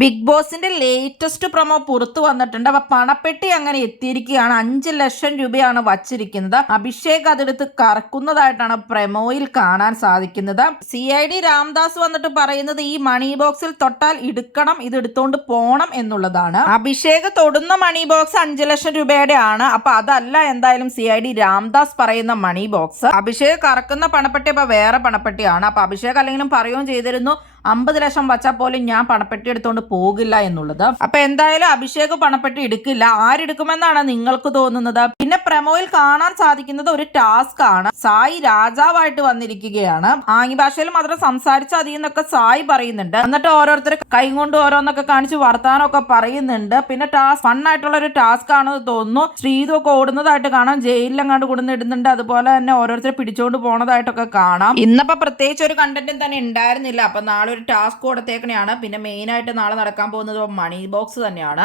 Big ബോസിന്റെ latest promo പുറത്തു വന്നിട്ടുണ്ട്. അപ്പൊ പണപ്പെട്ടി അങ്ങനെ എത്തിയിരിക്കുകയാണ്. 5 ലക്ഷം രൂപയാണ് വച്ചിരിക്കുന്നത്. അഭിഷേക് അതെടുത്ത് കറക്കുന്നതായിട്ടാണ് പ്രൊമോയിൽ കാണാൻ സാധിക്കുന്നത്. CID രാംദാസ് വന്നിട്ട് പറയുന്നത് ഈ മണി ബോക്സിൽ തൊട്ടാൽ എടുക്കണം, ഇത് എടുത്തോണ്ട് പോണം എന്നുള്ളതാണ്. അഭിഷേക് തൊടുന്ന മണി ബോക്സ് 5 ലക്ഷം രൂപയുടെ ആണ്. അപ്പൊ അതല്ല എന്തായാലും CID രാംദാസ് പറയുന്ന മണി ബോക്സ്. അഭിഷേക് കറക്കുന്ന പണപ്പെട്ടി അപ്പൊ വേറെ പണപ്പെട്ടിയാണ്. അപ്പൊ അഭിഷേക് അല്ലെങ്കിലും പറയുകയും ചെയ്തിരുന്നു 50 ലക്ഷം വച്ചാൽ പോലും ഞാൻ പണപ്പെട്ടി എടുത്തോണ്ട് പോകില്ല എന്നുള്ളത്. അപ്പൊ എന്തായാലും അഭിഷേക് പണപ്പെട്ടി എടുക്കില്ല. ആരെടുക്കുമെന്നാണ് നിങ്ങൾക്ക് തോന്നുന്നത്? പിന്നെ പ്രമോയിൽ കാണാൻ സാധിക്കുന്നത് ഒരു ടാസ്ക് ആണ്. സായി രാജാവായിട്ട് വന്നിരിക്കുകയാണ്. ആംഗ്യ ഭാഷയിൽ മാത്രം സംസാരിച്ച അതിന്നൊക്കെ സായി പറയുന്നുണ്ട്. എന്നിട്ട് ഓരോരുത്തർ കൈ കൊണ്ട് ഓരോന്നൊക്കെ കാണിച്ച് വർത്താനമൊക്കെ പറയുന്നുണ്ട്. പിന്നെ ഫണ്ണായിട്ടുള്ള ഒരു ടാസ്ക് ആണെന്ന് തോന്നുന്നു. ശ്രീതു ഒക്കെ ഓടുന്നതായിട്ട് കാണാം. ജയിലിലെങ്ങാണ്ട് കൊടുന്നിടുന്നുണ്ട്. അതുപോലെ തന്നെ ഓരോരുത്തരെ പിടിച്ചോണ്ട് പോണതായിട്ടൊക്കെ കാണാം. ഇന്നപ്പോ പ്രത്യേകിച്ച് ഒരു കണ്ടന്റും തന്നെ ഉണ്ടായിരുന്നില്ല. അപ്പൊ നാളെ ഒരു ടാസ്ക് കൊടുത്തേക്കണെയാണ്. പിന്നെ മെയിൻ ആയിട്ട് നാളെ നടക്കാൻ പോകുന്നത് മണി ബോക്സ് തന്നെയാണ്.